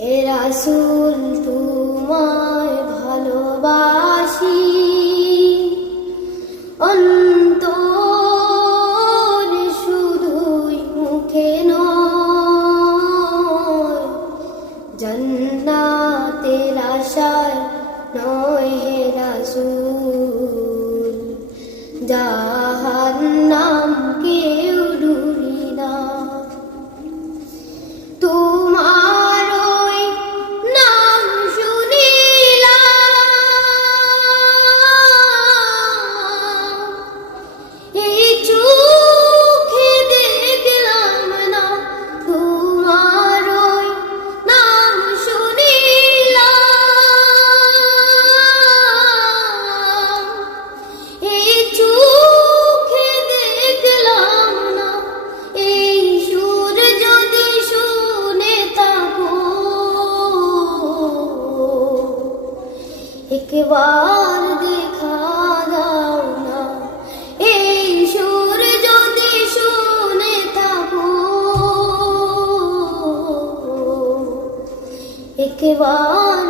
হে রাসূল তোমায় ভালোবাসি, অন্তরে শুধুই মুখে নয়, জান্নাতের আশায় নয় হে রাসূল, জাহান্নাম কেউ ডুরি না। তোমার ওই নাম শুনিলাম, এই চোখে দেখলাম না। তোমার ওই নাম শুনিলাম, এই চোখে দেখলাম না। এই সুর যদি শুনে থাকো, একবার দেখা দাও না। এই সুর যদি শুনে থাকো, একবার